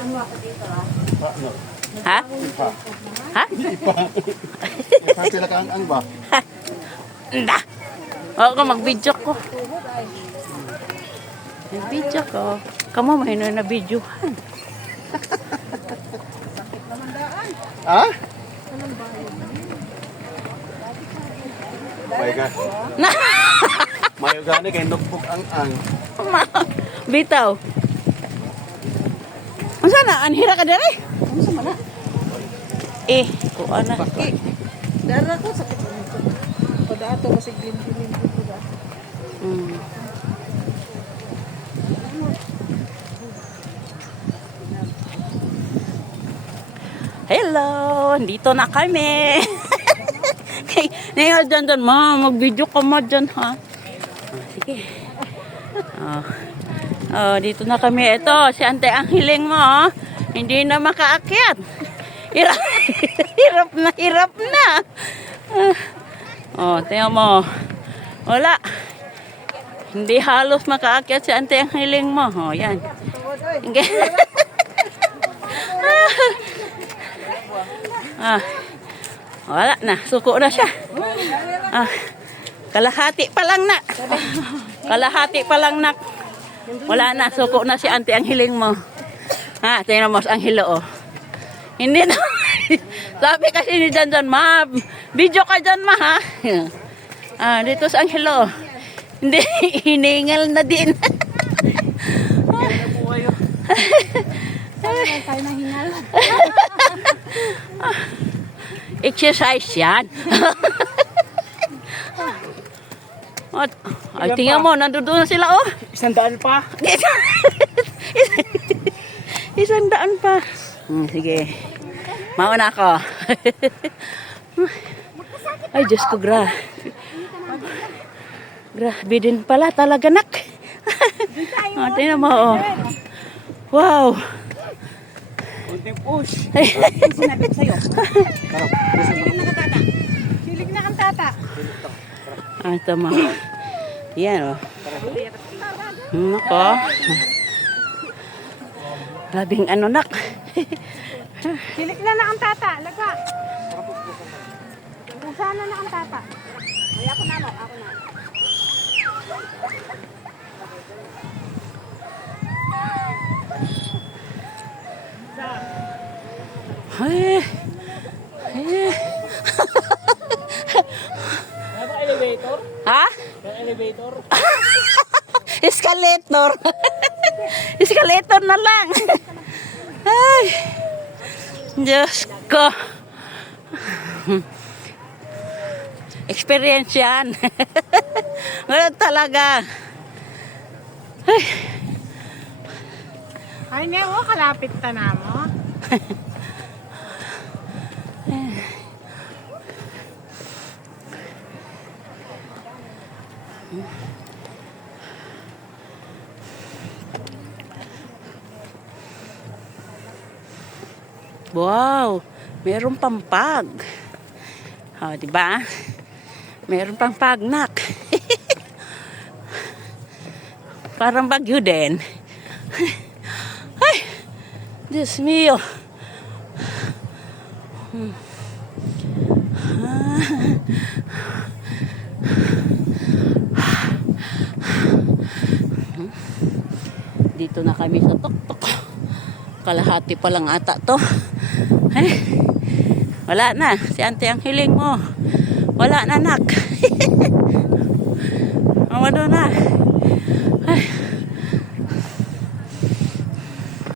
Ano? Ha? Ipa. Ha? Ipa. Ipa sila kaang ba? Nda. Oo ko, mag-video ko. Mag-video ko. Kamu mahino na videohan. Ha? May ka. Na! Mayo gani kay notebook ang. Bitaw. Ang sana, anhira ka dere? Ano sa mana? Kuha na. Dara ko sakit. Pada ato kasi glim-glim ko da. Hello! Dito na kami. Ngayon dyan, ma. Mag-video ka ma dyan, ha? Sige. Dito na kami. Ito, si Ante ang hiling mo, oh. Hindi na makaakyat. Hirap na. Tingnan mo. Wala. Hindi halos makaakyat si Ante ang hiling mo. Yan. Okay. Wala na. Suko na siya. Kalahati pa lang na. Kalahati pa lang na. Wala na. Suko na si Ante ang hiling mo. Tingnan mo ang hilo, oh. Hindi na. Sabi kasi ni Janjan, ma, video ka dyan, ma, ha? Dito sa Angelo. Hindi, hiningal na din. Tayo na hingal. Exercise yan. Ay, tingnan mo, nandoon sila, oh. 100 pa. 100 pa. Sige. Mauna ako. Ay, Diyos ko, grabe din pala talaga, nak. Tingnan mo, oh. Wow. Kunting push. Sarap. Hilig na kang tata. Ito mo. Yan, oh. Nako. Labing ano, nak. Hilig na kang tata. Laga. Sana na kang tata. Ay, ako na. Ay. Elevator? Ha? Elevator? Escalator. Escalator na lang. Ay. Diyos ko. Experience yan. Ngayon talaga. Ay. Ay, Neo, kalapit ta na mo. Wow, meron pampag. Di ba? Meron pang pagnak. Parang bagyo din. Ay, Diyos mio. Dito na kami sa tuktok. Kalahati pa lang ata to. Wala na. Si Ante ang hiling mo. Wala na, nak. Ano na.